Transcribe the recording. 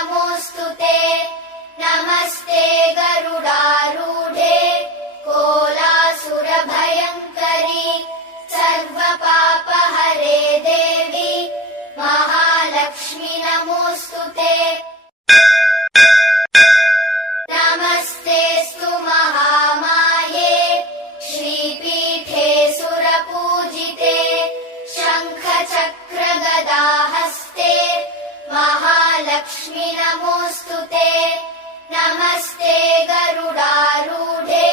नमोऽस्तु ते। नमस्ते गरुडारूढे कोलासुरभयङ्करि सर्वपापहरे देवी महालक्ष्मी नमोऽस्तु ते। नमस्तेऽस्तु महामाये श्रीपीठे सुरपूजिते शङ्खचक्रगदाहस्ते महालक्ष्मी नमोऽस्तु ते। नमस्ते गरुडारूढे